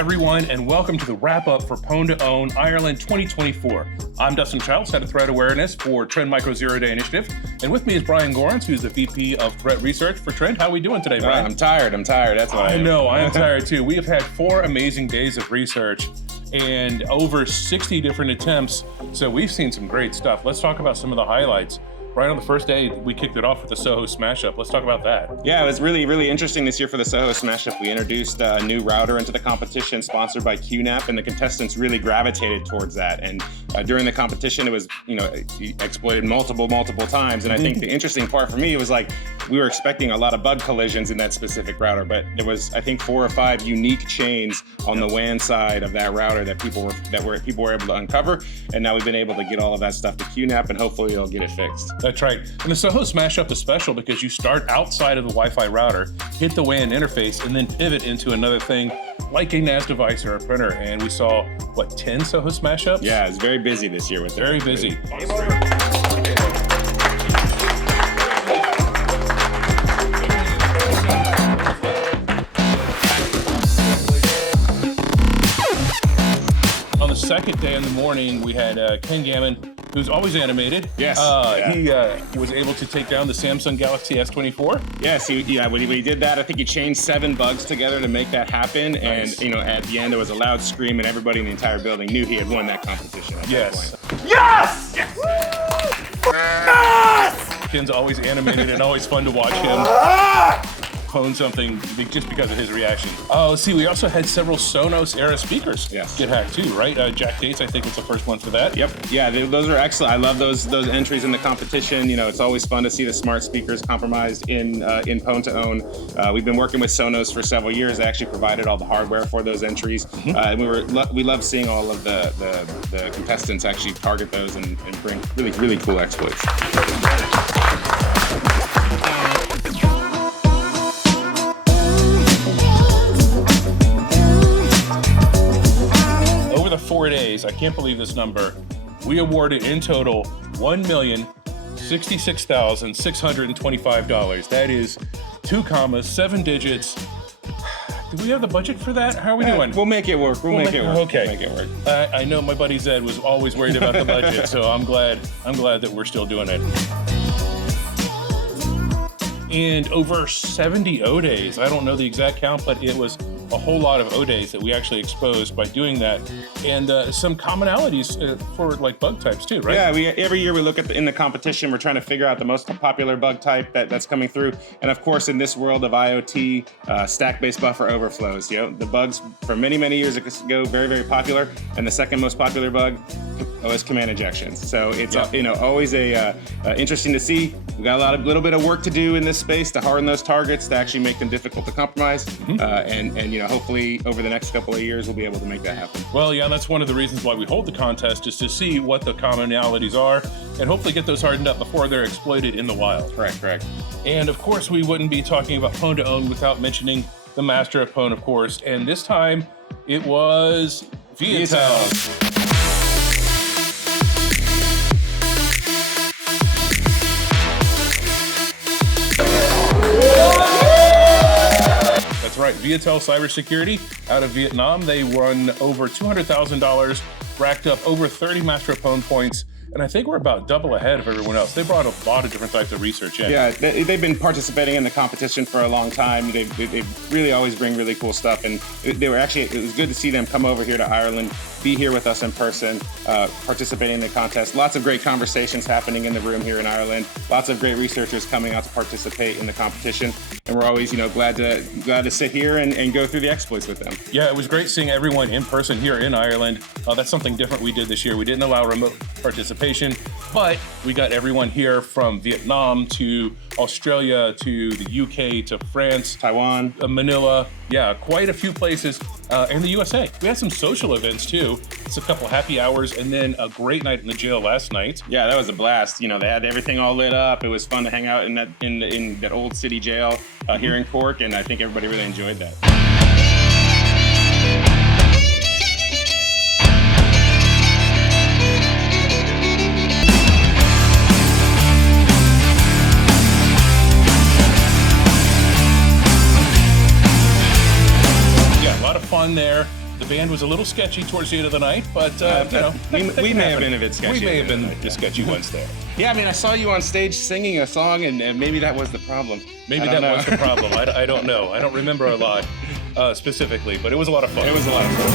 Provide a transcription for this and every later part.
everyone, and welcome to the wrap-up for Pwn2Own Ireland 2024. I'm Dustin Childs, Head of Threat Awareness for Trend Micro Zero Day Initiative, and with me is Brian Gorence, who's the VP of Threat Research for Trend. How are we doing today, Brian? I'm tired. That's what I am. know, I am tired too. We have had 4 amazing days of research and over 60 different attempts, so we've seen some great stuff. Let's talk about some of the highlights. Right on the first day, we kicked it off with the Soho Smash Up. Let's talk about that. Yeah, it was really interesting this year for the Soho Smash Up. We introduced a new router into the competition sponsored by QNAP, and the contestants really gravitated towards that. And during the competition, it was, exploited multiple times. And I think the interesting part for me was like, we were expecting a lot of bug collisions in that specific router, but there was, I think, 4 or 5 unique chains on the WAN side of that router that people were able to uncover. And now we've been able to get all of that stuff to QNAP, and hopefully it'll get it fixed. That's right. And the Soho Smash Up is special because you start outside of the Wi-Fi router, hit the WAN interface, and then pivot into another thing like a NAS device or a printer. And we saw, 10 Soho Smash Ups? Yeah, it's very busy this year with that. Very busy. On the second day in the morning, we had Ken Gammon, who's always animated. Yes. He was able to take down the Samsung Galaxy S24. Yes, when he did that, I think he changed 7 bugs together to make that happen. Nice. And, at the end, there was a loud scream, and everybody in the entire building knew he had won that competition at that point. Yes! Yes! Yes! Ken's always animated and always fun to watch him hone something just because of his reaction. Oh, see, we also had several Sonos era speakers get hacked too, right? Jack Gates, I think, was the first one for that. Yep. Yeah, those are excellent. I love those entries in the competition. It's always fun to see the smart speakers compromised in Pwn2Own. We've been working with Sonos for several years. They actually provided all the hardware for those entries, and we love seeing all of the contestants actually target those and bring really cool exploits. The 4 days, I can't believe this number, we awarded in total $1,066,625. That is 2 commas, 7 digits. Do we have the budget for that? How are we doing? We'll make it work. We'll make it work. Okay. We'll make it work. I know my buddy Zed was always worried about the budget, so I'm glad that we're still doing it. And over 70 O days, I don't know the exact count, but it was a whole lot of O days that we actually exposed by doing that, and some commonalities for bug types too, right? Yeah, every year we look at in the competition, we're trying to figure out the most popular bug type that's coming through, and of course, in this world of IoT, stack-based buffer overflows, the bugs for many years ago very popular, and the second most popular bug was command injections. So it's always interesting to see. We got a little bit of work to do in this space to harden those targets to actually make them difficult to compromise, and hopefully over the next couple of years we'll be able to make that happen. Well, yeah, that's one of the reasons why we hold the contest, is to see what the commonalities are and hopefully get those hardened up before they're exploited in the wild. Correct. And of course, we wouldn't be talking about Pwn2Own without mentioning the master of Pwn, of course, and this time it was Viatel. That's right, Viatel Cybersecurity out of Vietnam. They won over $200,000, racked up over 30 Master of Pwn points, and I think we're about double ahead of everyone else. They brought a lot of different types of research in. Yeah, they've been participating in the competition for a long time. They really always bring really cool stuff, and it was good to see them come over here to Ireland, be here with us in person, participating in the contest. Lots of great conversations happening in the room here in Ireland. Lots of great researchers coming out to participate in the competition, and we're always, glad to sit here and go through the exploits with them. Yeah, it was great seeing everyone in person here in Ireland. That's something different we did this year. We didn't allow remote participation, but we got everyone here from Vietnam to Australia to the UK to France, Taiwan, Manila. Yeah, quite a few places, and the USA. We had some social events too. It's a couple happy hours, and then a great night in the jail last night. Yeah, that was a blast. They had everything all lit up. It was fun to hang out in that old city jail here in Cork, and I think everybody really enjoyed that. Fun there. sketchy towards the end of the night, but you know, we may have been a bit sketchy. We may have been the sketchy ones there. Yeah, I mean, I saw you on stage singing a song, and maybe that was the problem. Maybe that was the problem. I don't know. I don't remember a lot specifically, but it was a lot of fun. It was a lot of fun.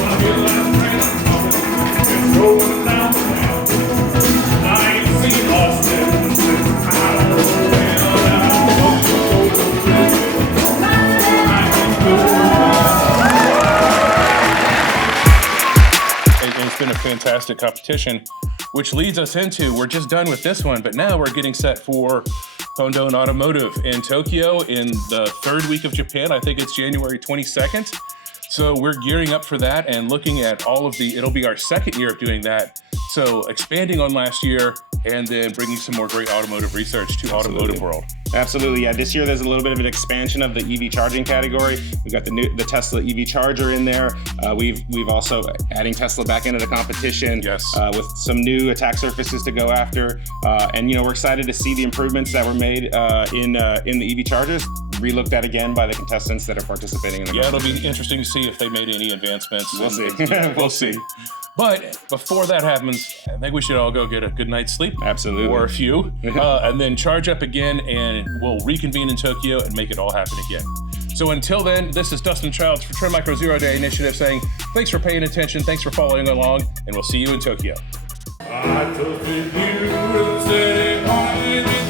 It's been a fantastic competition, which leads us into, we're just done with this one, but now we're getting set for Pwn2Own Automotive in Tokyo in the third week of Japan. I think it's January 22nd. So we're gearing up for that and looking at all of it'll be our second year of doing that. So expanding on last year and then bringing some more great automotive research to automotive world. Absolutely, yeah. This year there's a little bit of an expansion of the EV charging category. We've got the Tesla EV charger in there. We've also adding Tesla back into the competition. Yes. With some new attack surfaces to go after. And you know, we're excited to see the improvements that were made in the EV chargers relooked at again by the contestants that are participating in the competition. It'll be interesting to see if they made any advancements. We'll see. We'll see. But before that happens, I think we should all go get a good night's sleep. Absolutely. Or a few. And then charge up again, and we'll reconvene in Tokyo and make it all happen again. So until then, this is Dustin Childs for Trend Micro Zero Day Initiative saying, thanks for paying attention, thanks for following along, and we'll see you in Tokyo. I took with you,